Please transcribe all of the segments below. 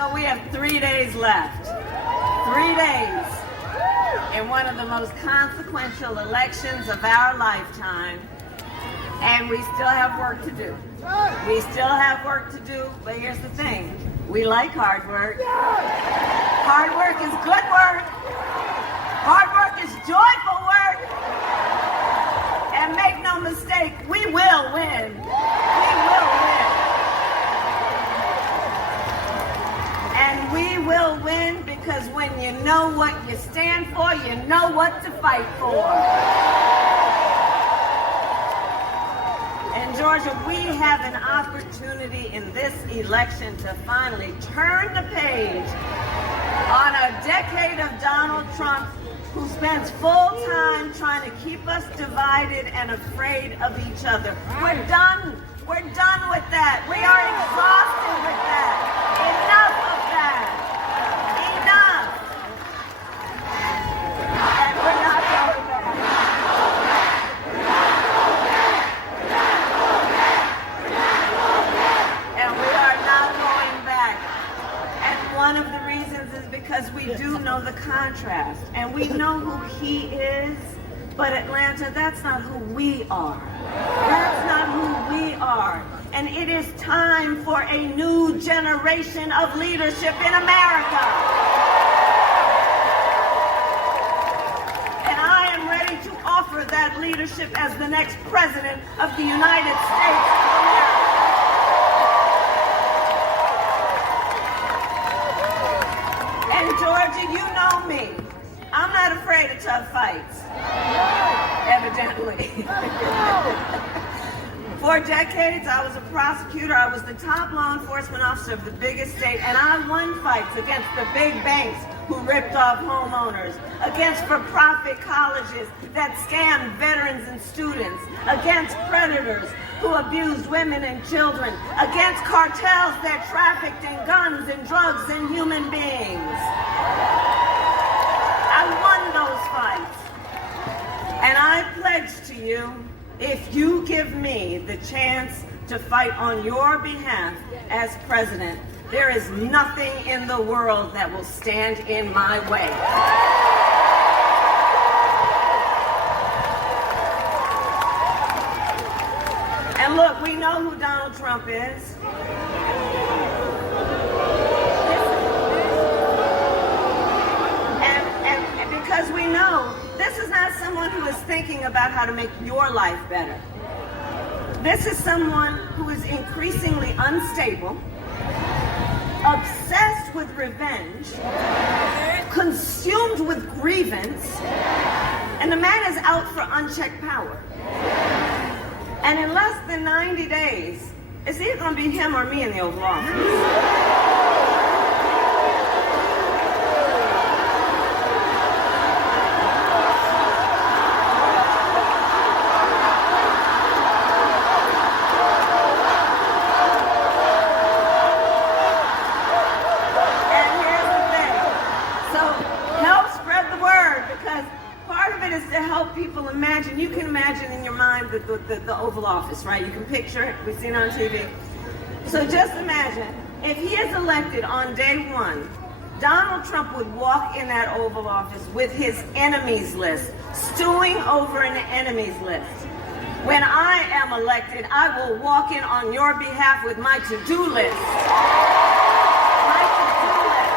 So we have 3 days left. 3 days in one of the most consequential elections of our lifetime. And we still have work to do. We still have work to do, but here's the thing. We like hard work. Hard work is good work. Hard work is joyful work. And make no mistake, we will win. We will win. And we will win because when you know what you stand for, you know what to fight for. In Georgia, we have an opportunity in this election to finally turn the page on a decade of Donald Trump, who spends full time trying to keep us divided and afraid of each other. We're done. We're done with that. We are exhausted with that. Enough of that. Enough. And we're not going back. And we are not going back. And one of the reasons is because we do know the contrast. And we know who he is. But Atlanta, that's not who we are. That's not who we are. And it is time for a new generation of leadership in America. And I am ready to offer that leadership as the next president of the United States of America. And Georgia, you know me. I'm not afraid of tough fights. Evidently. For decades, I was a prosecutor. I was the top law enforcement officer of the biggest state, and I won fights against the big banks who ripped off homeowners, against for-profit colleges that scammed veterans and students, against predators who abused women and children, against cartels that trafficked in guns and drugs and human beings. I won those fights. And I pledge to you, if you give me the chance to fight on your behalf as president, there is nothing in the world that will stand in my way. And look, we know who Donald Trump is. And because we know this is not someone who is thinking about how to make your life better. This is someone who is increasingly unstable, obsessed with revenge, consumed with grievance, and the man is out for unchecked power. And in less than 90 days, it's either going to be him or me in the Oval Office. You can imagine in your mind the Oval Office, right? You can picture it. We've seen it on TV. So just imagine, if he is elected on day one, Donald Trump would walk in that Oval Office with his enemies list, stewing over an enemies list. When I am elected, I will walk in on your behalf with my to-do list. My to-do list.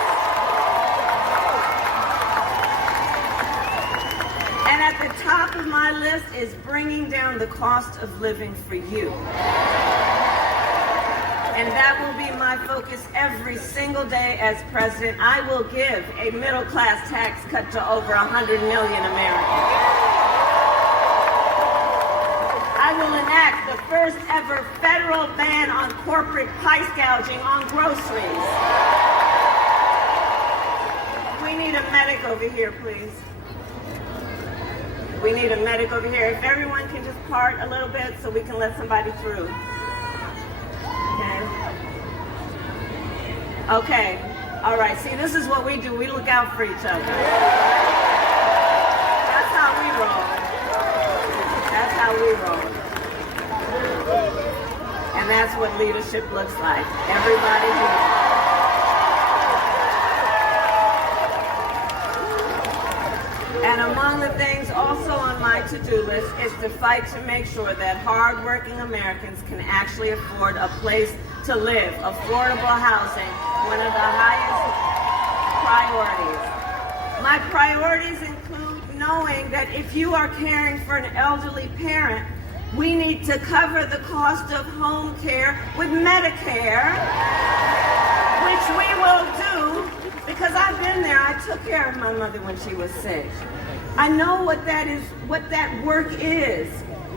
And at the top of my list is bringing down the cost of living for you. And that will be my focus every single day as president. I will give a middle-class tax cut to over 100 million Americans. I will enact the first ever federal ban on corporate price gouging on groceries. We need a medic over here, please. We need a medic over here. If everyone can just part a little bit so we can let somebody through. Okay. All right. See, this is what we do. We look out for each other. That's how we roll. That's how we roll. And that's what leadership looks like. Everybody here. to fight to make sure that hardworking Americans can actually afford a place to live. Affordable housing, one of the highest priorities. My priorities include knowing that if you are caring for an elderly parent, we need to cover the cost of home care with Medicare, which we will do because I've been there. I took care of my mother when she was sick. I know what that is, what that work is.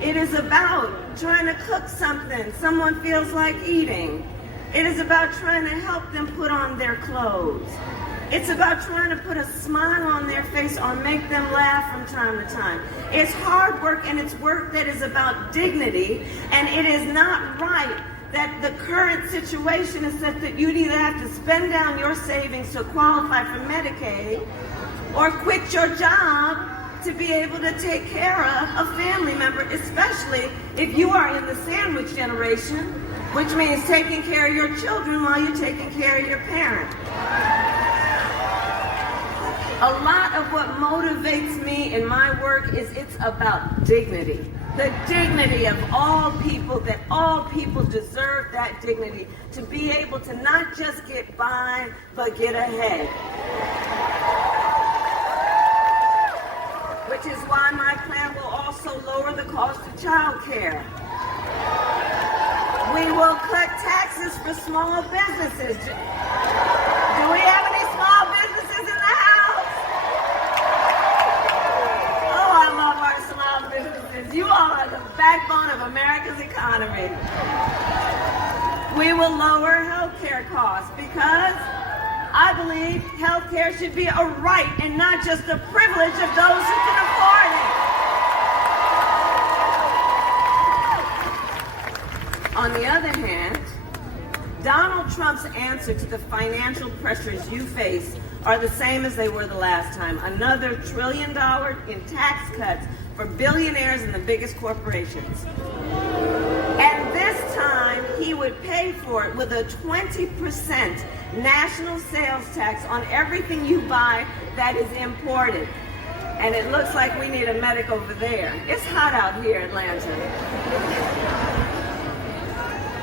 It is about trying to cook something someone feels like eating. It is about trying to help them put on their clothes. It's about trying to put a smile on their face or make them laugh from time to time. It's hard work, and it's work that is about dignity, and it is not right that the current situation is such that you'd either have to spend down your savings to qualify for Medicaid or quit your job to be able to take care of a family member, especially if you are in the sandwich generation, which means taking care of your children while you're taking care of your parent. A lot of what motivates me in my work is it's about dignity. The dignity of all people, that all people deserve that dignity to be able to not just get by, but get ahead. Which is why my plan will also lower the cost of child care. We will cut taxes for small businesses. Do we have any small businesses in the house? Oh, I love our small businesses. You all are the backbone of America's economy. We will lower health care costs because I believe health care should be a right and not just a privilege of those who can afford it. On the other hand, Donald Trump's answer to the financial pressures you face are the same as they were the last time. Another $1 trillion in tax cuts for billionaires and the biggest corporations. And this time, he would pay for it with a 20% national sales tax on everything you buy that is imported. And it looks like we need a medic over there. It's hot out here in Atlanta.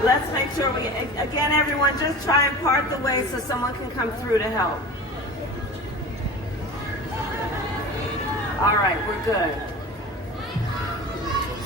Let's make sure we, again, everyone, just try and part the way so someone can come through to help. All right, we're good.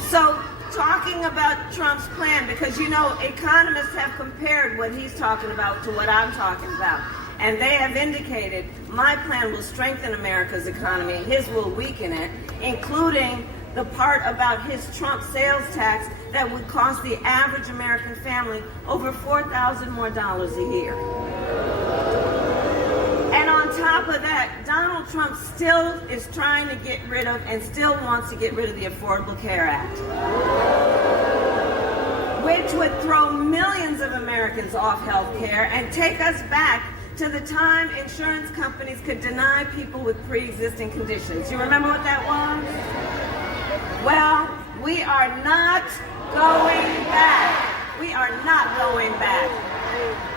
So, talking about Trump's plan, because you know, economists have compared what he's talking about to what I'm talking about. And they have indicated my plan will strengthen America's economy, his will weaken it, including the part about his Trump sales tax that would cost the average American family over $4,000 more a year. And on top of that, Donald Trump still is trying to get rid of and still wants to get rid of the Affordable Care Act, which would throw millions of Americans off health care and take us back to the time insurance companies could deny people with pre-existing conditions. You remember what that was? Well, we are not going back. We are not going back.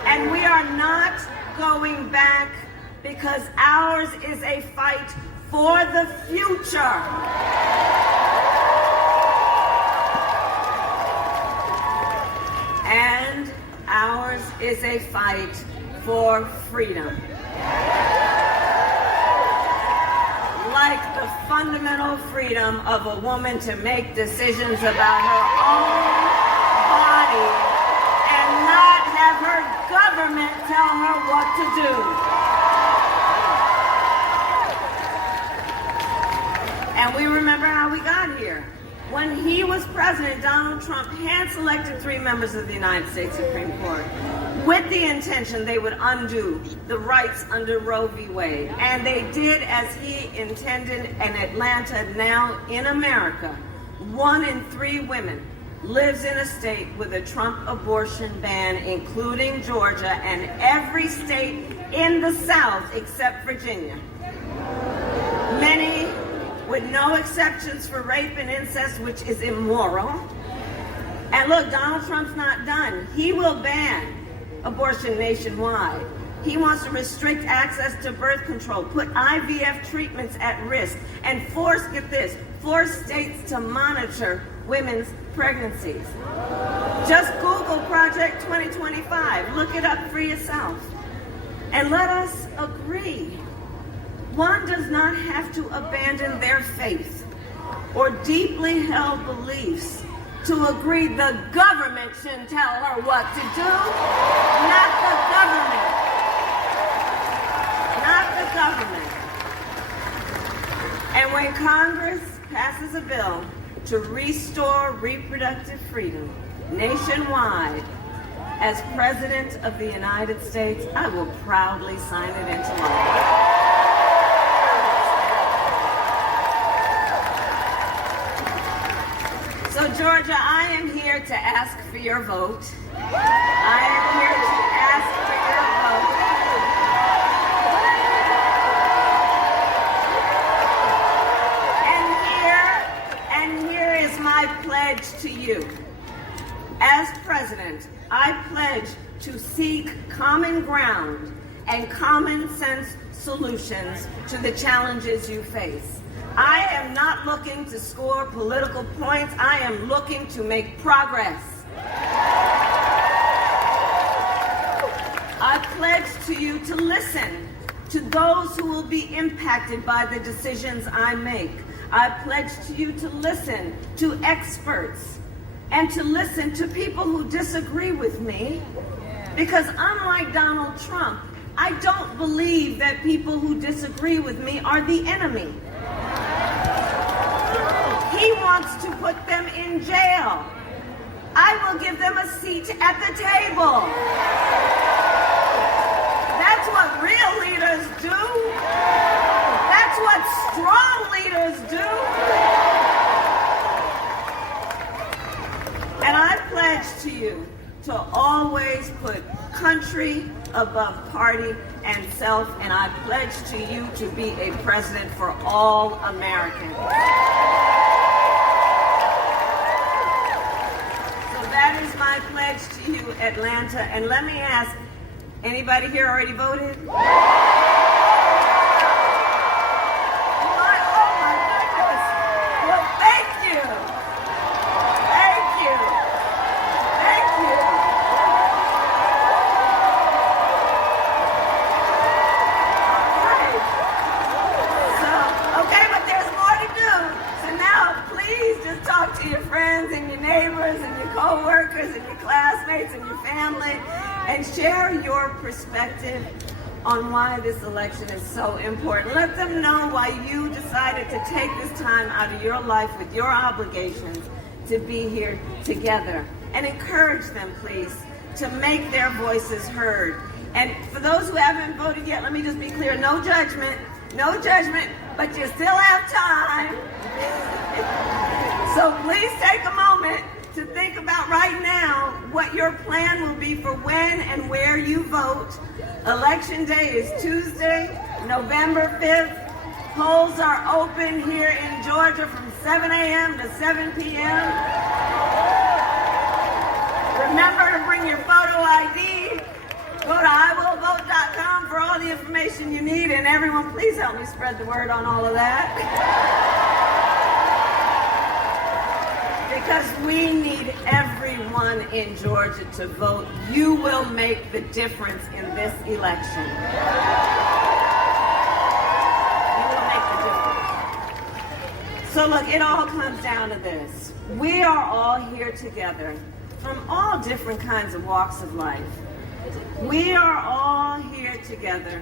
And we are not going back because ours is a fight for the future. And ours is a fight for freedom. Like the fundamental freedom of a woman to make decisions about her own body and not have her government tell her what to do. And we remember how we got here. When he was president, Donald Trump hand-selected 3 members of the United States Supreme Court with the intention they would undo the rights under Roe v. Wade. And they did as he intended. In Atlanta, now in America, 1 in 3 women lives in a state with a Trump abortion ban, including Georgia and every state in the South except Virginia. Many with no exceptions for rape and incest, which is immoral. And look, Donald Trump's not done. He will ban abortion nationwide. He wants to restrict access to birth control, put IVF treatments at risk, and force states to monitor women's pregnancies. Just Google Project 2025. Look it up for yourself. And let us agree. One does not have to abandon their faith or deeply held beliefs to agree the government shouldn't tell her what to do. Not the government. Not the government. And when Congress passes a bill to restore reproductive freedom nationwide, as President of the United States, I will proudly sign it into law. So, Georgia, I am here to ask for your vote. I am here to ask for your vote. And here is my pledge to you. As president, I pledge to seek common ground and common sense solutions to the challenges you face. I am not looking to score political points. I am looking to make progress. I pledge to you to listen to those who will be impacted by the decisions I make. I pledge to you to listen to experts and to listen to people who disagree with me. Because unlike Donald Trump, I don't believe that people who disagree with me are the enemy. He wants to put them in jail. I will give them a seat at the table. That's what real leaders do. That's what strong leaders do. And I pledge to you to always put country above party and self, and I pledge to you to be a president for all Americans. That is my pledge to you, Atlanta. And let me ask, anybody here already voted? Oh my goodness. Well, thank you. Thank you. Thank you. Okay, but there's more to do. So now, please just talk to your friends and your neighbors and your co-workers and your classmates and your family and share your perspective on why this election is so important. Let them know why you decided to take this time out of your life with your obligations to be here together. And encourage them, please, to make their voices heard. And for those who haven't voted yet, let me just be clear, no judgment, but you still have time. So please take a moment to think about right now what your plan will be for when and where you vote. Election day is Tuesday, November 5th. Polls are open here in Georgia from 7 a.m. to 7 p.m. Remember to bring your photo ID. Go to iwillvote.com for all the information you need. And everyone, please help me spread the word on all of that. Because we need everyone in Georgia to vote. You will make the difference in this election. You will make the difference. So look, it all comes down to this. We are all here together from all different kinds of walks of life. We are all here together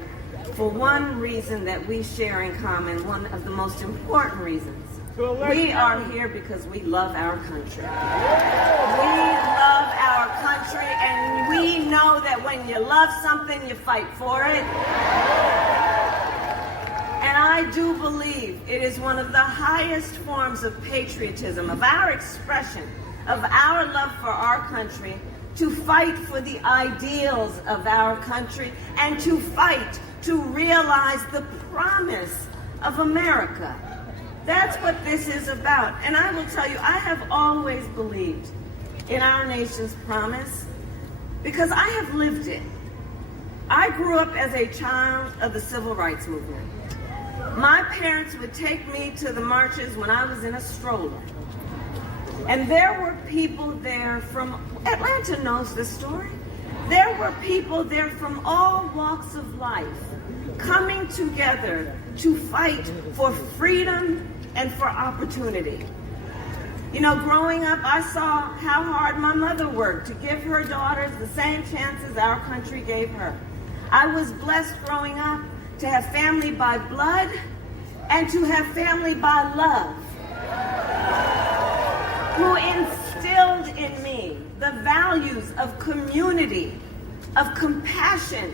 for one reason that we share in common, one of the most important reasons. We are here because we love our country. We love our country, and we know that when you love something, you fight for it. And I do believe it is one of the highest forms of patriotism, of our expression, of our love for our country, to fight for the ideals of our country and to fight to realize the promise of America. That's what this is about. And I will tell you, I have always believed in our nation's promise. because I have lived it. I grew up as a child of the civil rights movement. My parents would take me to the marches when I was in a stroller. And there were people there from, Atlanta knows this story. There were people there from all walks of life coming together to fight for freedom and for opportunity. You know, growing up, I saw how hard my mother worked to give her daughters the same chances our country gave her. I was blessed growing up to have family by blood and to have family by love, who instilled in me the values of community, of compassion,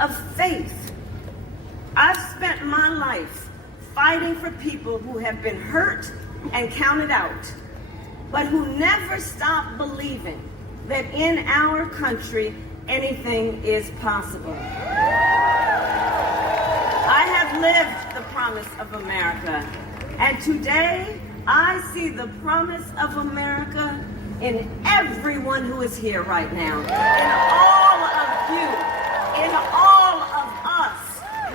of faith. I've spent my life fighting for people who have been hurt and counted out, but who never stopped believing that in our country anything is possible. I have lived the promise of America, and today I see the promise of America in everyone who is here right now, in all of you, in all of us.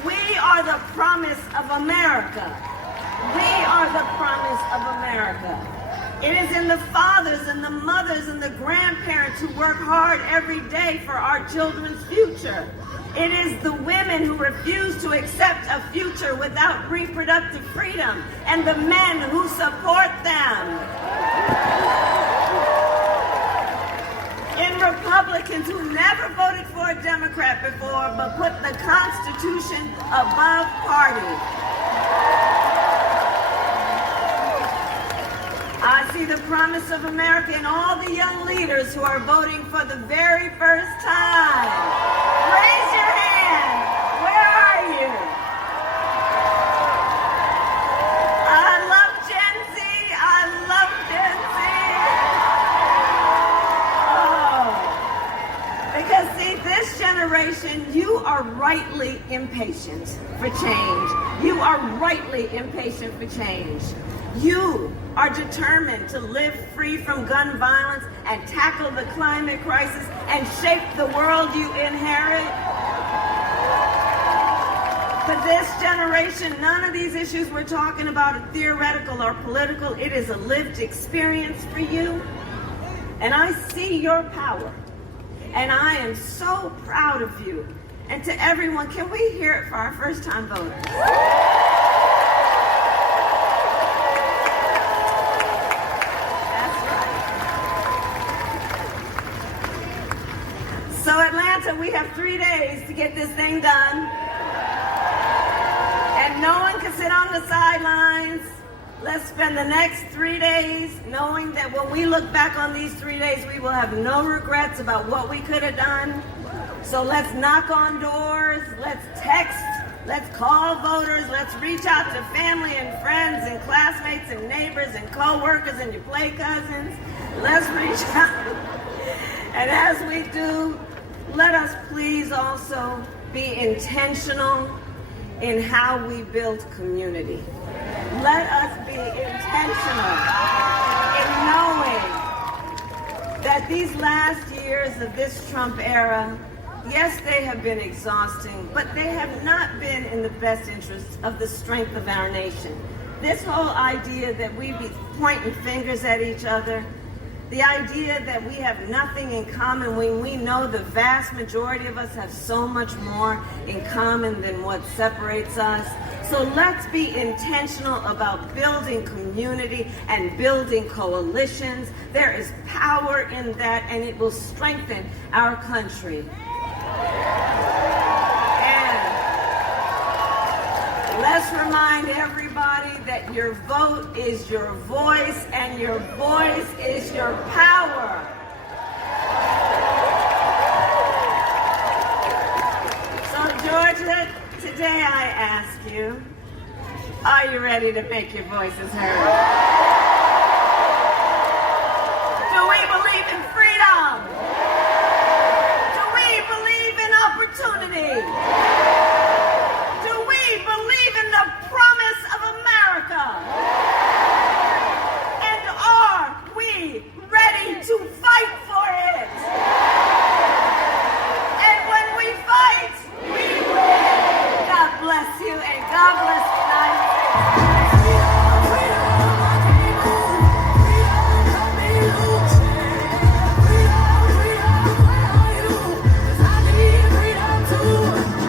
We are the promise of America. We are the promise of America. It is in the fathers and the mothers and the grandparents who work hard every day for our children's future. It is the women who refuse to accept a future without reproductive freedom and the men who support them. In Republicans who never voted for a Democrat before but put the Constitution above party. I see the promise of America in all the young leaders who are voting for the very first time. Raise your hand. Where are you? I love Gen Z. I love Gen Z. Oh. Because see, this generation, you are rightly impatient for change. You are rightly impatient for change. You are determined to live free from gun violence and tackle the climate crisis and shape the world you inherit. For this generation, none of these issues we're talking about are theoretical or political. It is a lived experience for you. And I see your power. And I am so proud of you. And to everyone, can we hear it for our first-time voters? So Atlanta, we have 3 days to get this thing done. And no one can sit on the sidelines. Let's spend the next 3 days knowing that when we look back on these 3 days, we will have no regrets about what we could have done. So let's knock on doors, let's text, let's call voters, let's reach out to family and friends and classmates and neighbors and co-workers and your play cousins. Let's reach out. And as we do, let us please also be intentional in how we build community. Let us be intentional in knowing that these last years of this Trump era, yes, they have been exhausting, but they have not been in the best interest of the strength of our nation. This whole idea that we be pointing fingers at each other, the idea that we have nothing in common when we know the vast majority of us have so much more in common than what separates us. So let's be intentional about building community and building coalitions. There is power in that, and it will strengthen our country. And let's remind everybody that your vote is your voice, and your voice is your power. So, Georgia, today I ask you, are you ready to make your voices heard? Do we believe in freedom?